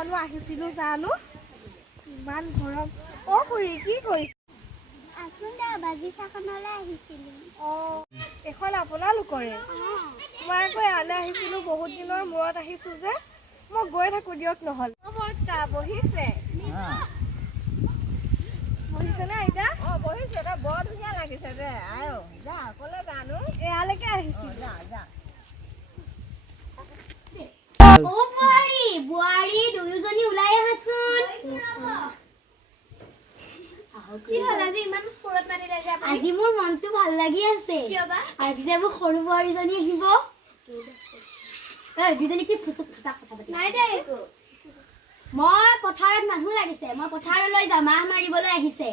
কিয়নো আহিছিলো জানো ইমান গৰম অ খুৰী কি কৈছে আচুন্দা বাগিচাখনলৈ আহিছিলো এখন আপোনালোকৰে মই আকৌ ইয়ালৈ আহিছিলো বহুত দিনৰ মূৰত আহিছো যে মই গৈ থাকো দিয়ক নহ'ল বৰ্তা বহিছে বহিছেনে আইতা বহিছে এটা বৰ ধুনীয়া লাগিছে দে আয়ো যা ক'লে জানো এয়ালৈকে আহিছিলো যা যা বোৱাৰী দুয়োজনী ওলাই আহাচোন আজি মোৰ মনটো ভাল লাগি আছে আজি যে মোৰ সৰু বোৱাৰীজনী আহিব দুজনী কি মই পথাৰত মানুহ লাগিছে মই পথাৰলৈ যাম মাহ মাৰিবলৈ আহিছে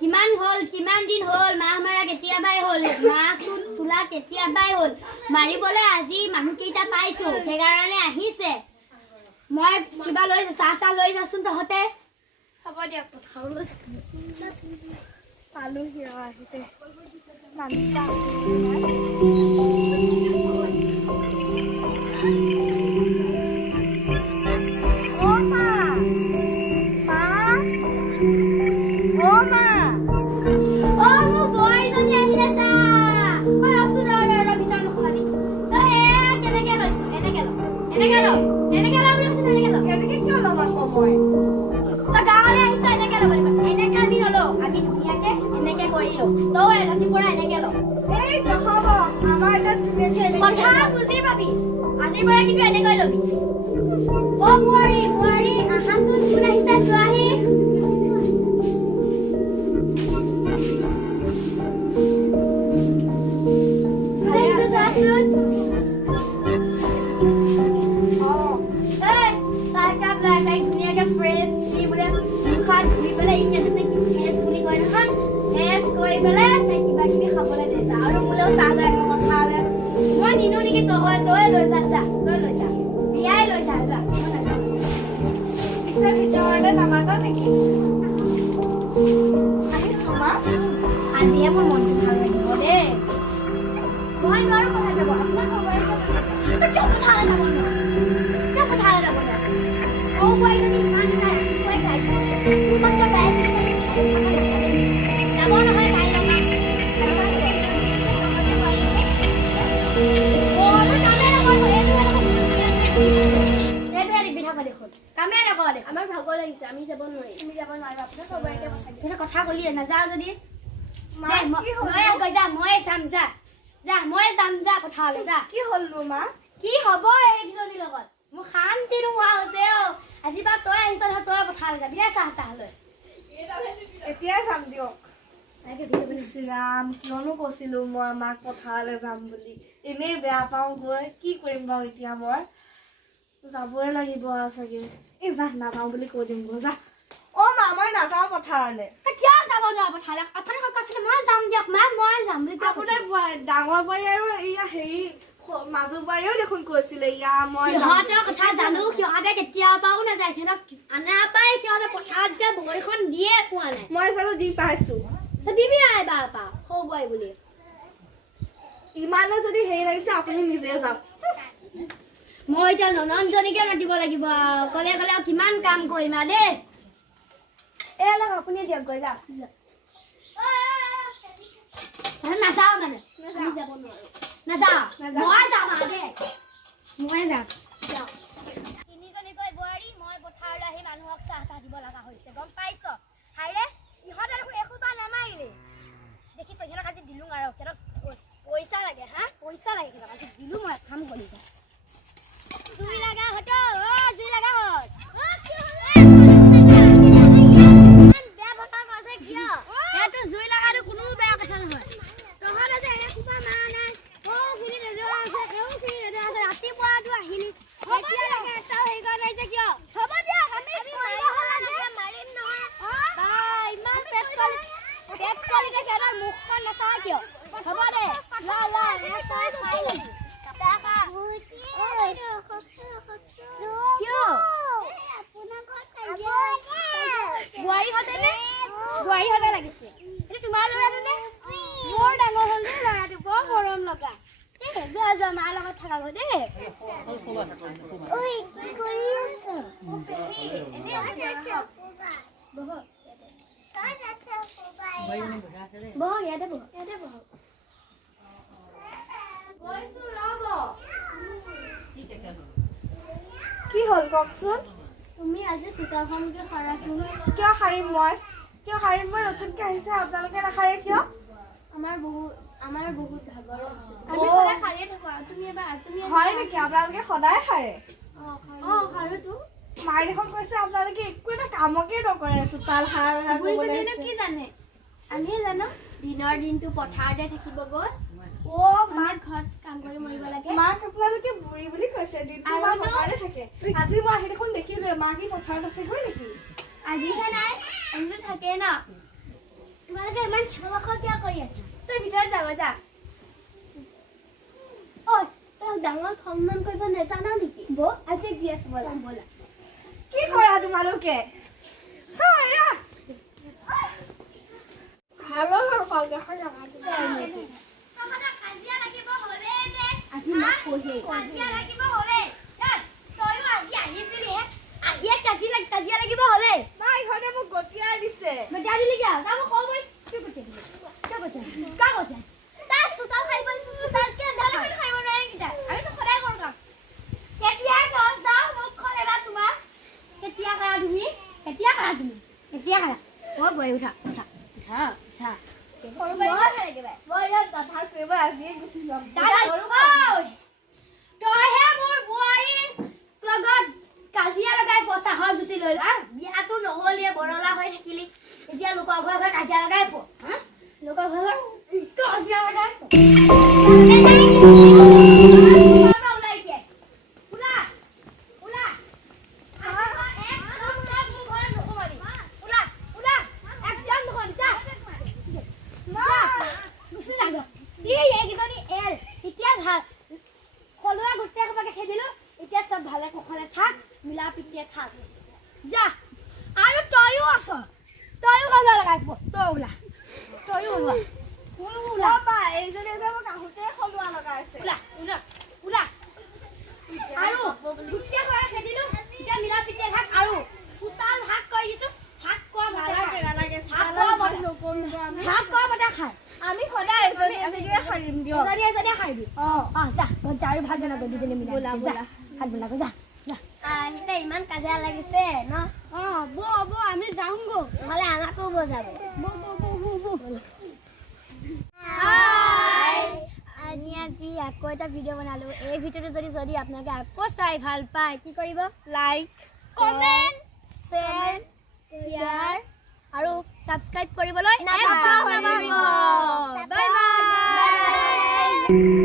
কিমান দিন হ'ল মাহ মাৰা কেতিয়াবাই হ'ল মাহ তোলা কেতিয়াবাই হ'ল মাৰিবলৈ আজি মানুহ কেইটা পাইছো সেইকাৰণে আহিছে মই কিবা লৈ চাহ লৈ যাচোন তহঁতে হ'ব দিয়ক পথাৰলৈ পালোহি আহিতে আজিয়ে মোৰ মনটো ভাল লাগিব দেই মই নোৱাৰো কথা যাব আপোনাৰ খবৰ কিয় পথাৰলৈ যাব বোৱাৰীজনী ইমান ৰাতিপুৱাই গাই আছে তোৰ মাত্ৰ পাইছে যাব নহয় গাই লগাম আমাৰ ভাগৰ লাগিছে আমি যাব নোৱাৰিম তুমি যাব নোৱাৰিবা আপোনাৰ খবৰকে পঠাই কথা কলি নাযাওঁ যদি পথাৰলৈ যা কি হ'ল মা কি হ'ব এইকেইজনীৰ লগত মোৰ শান্তি নোহোৱা হৈছে আজি বা তই আহিছ তই পথাৰলৈ যাবি দে চাহ তাহলৈ এতিয়াই যাম দিয়ক ৰাম কিয়নো কৈছিলো মই মাক পথাৰলৈ যাম বুলি এনেই বেয়া পাওঁ গৈ কি কৰিম বাৰু এতিয়া মই যাবই লাগিব চাগে এই যা নাযাওঁ বুলি কৈ দিম গৈ যা অ মা মই নাযাওঁ পথাৰলৈ কিয় যাব নোৱাৰো পথাৰলৈ অথনি কৈছিলে মই যাম দিয়ক মা মই যাম বুলি আপোনাৰ ডাঙৰ বোৱাৰী আৰু এয়া হেৰি মাজু বোৱাৰীও দেখোন কৈছিলে ইয়া মই সিহঁতৰ কথা জানো সিহঁতে কেতিয়াবাও নাযায় সিহঁতক আনা পাই সিহঁতে পথাৰত যে বগৰীখন দিয়ে পোৱা নাই মই জানো দি পাইছো দিবি নাই বা সৌ বোৱাৰী বুলি ইমানে যদি হেৰি লাগিছে আপুনি নিজে যাওক মই এতিয়া ননন্দজনীকে মাতিব লাগিব কলে কলে কিমান কাম কৰিম দেই এলাক আপুনি দিয়ক গৈ যাওক নাযাওঁ মানে আমি যাব নোৱাৰো নাযাওঁ মই যাম দেই মই যাম তিনিজনীকৈ বোৱাৰী মই পথাৰলৈ আহি মানুহক চাহ তাহ দিব লগা হৈছে গম পাইছ হাইৰে ইহঁতে দেখোন এসোপা নামাৰিলে দেখিছ সিহঁতক আজি দিলো আৰু সিহঁতক পইচা লাগে পইচা লাগে সিহঁতক আজি দিলো মই কাম কৰি যাওঁ জুই লগা হত জুই লগা হত জুই লগাটো কোনো বেয়া কথা নহয় তহঁতে যে এসোপা মাৰা নাই ৰাতিপুৱাটো আহিলি এটাও হেৰি কৰা নাই যে কিয় হ'ব দিয়া আমি মাৰিম নহয় ইমান পেট কলিকে সিহঁতৰ মুখখন নাচাওঁ কিয় হ'ব দে বোৱাৰীহঁতে লাগিছে এইটো তোমাৰ ল'ৰাটোনে বৰ ডাঙৰ হ'ল দেই ল'ৰাটো বৰ মৰম লগা যোৱা মাৰ লগত থাকা গৈ দেই কি কৰি আছ আছে বহ ইয়াতে বহ গৈছো ৰব কি হ'ল কওকচোন তুমি আজি চোতালখনকে সাৰাচোন কিয় সাৰিম মই নতুনকৈ আহিছে আপোনালোকে নাসাৰে কিয় আমাৰ বহুত ভাগৰ আছে আমি সদায় সাৰিয়ে থাকো তুমি হয় নেকি আপোনালোকে সদায় সাৰে সাৰোতো মায়ে দেখোন কৈছে আপোনালোকে একো এটা কামকে নকৰে চোতাল সাৰা কি জানে আমিয়ে জানো দিনৰ দিনটো পথাৰতে থাকিব গ'ল মাক ঘৰত কাম কৰি মৰিব লাগে মাক আপোনালোকে বুঢ়ী বুলি কৈছে দিনটো মা পথাৰতে থাকে আজি মই আহি দেখোন দেখিলোৱে মা কি পথাৰত আছেগৈ নেকি আজিহে নাই এনে থাকে ন তোমালোকে ইমান চিঞৰ কিয় কৰি আছা তই ভিতৰত যাব যা তই ডাঙৰ সন্মান কৰিব নাজানা নেকি আজি দি আছো ব'লা কি কৰা তোমালোকে মোক গতিয়াই দিছে কাজিয়া লগাই পইচা হয় জুতি লৈ বিয়াটো নহ'লে বৰলা হৈ থাকিলি এতিয়া লোকৰ ঘৰ কাজিয়া লগাই লোকৰ ঘৰ কাজিয়া লগাই ভালে কুশলে থাক মিলা পিটিয়ে থাক যা আৰু তয়ো আছ তয়ো ভাল লগাই তই ওলা তয়ো ওলা এইজনে যে মোক আহোঁতে সলোৱা লগাইছে আৰু গুচিয়া খোৱা খেদিলো এতিয়া মিলা পিটিয়ে থাক আৰু চোতাল ভাগ কৰি দিছো ভাগ কোৱা নালাগে খাই আমি সদায় এজনীয়ে সাৰিম দিয়ক এজনীয়ে সাৰিবি যা আৰু ভাত বনাব দুজনী মিলাই ভাত বনাব যা ইমান কাজিয়া লাগিছে ন বৌ আমি যাওঁগৈ নহ'লে আমাকো বজাব আজি আকৌ এটা ভিডিঅ' বনালোঁ এই ভিডিঅ'টো যদি আপোনালোকে আকৌ চাই ভাল পায় কি কৰিব লাইক কমেণ্ট শ্বেয়াৰ আৰু ছাবস্ক্ৰাইব কৰিবলৈ নাপাহৰিব বাই বাই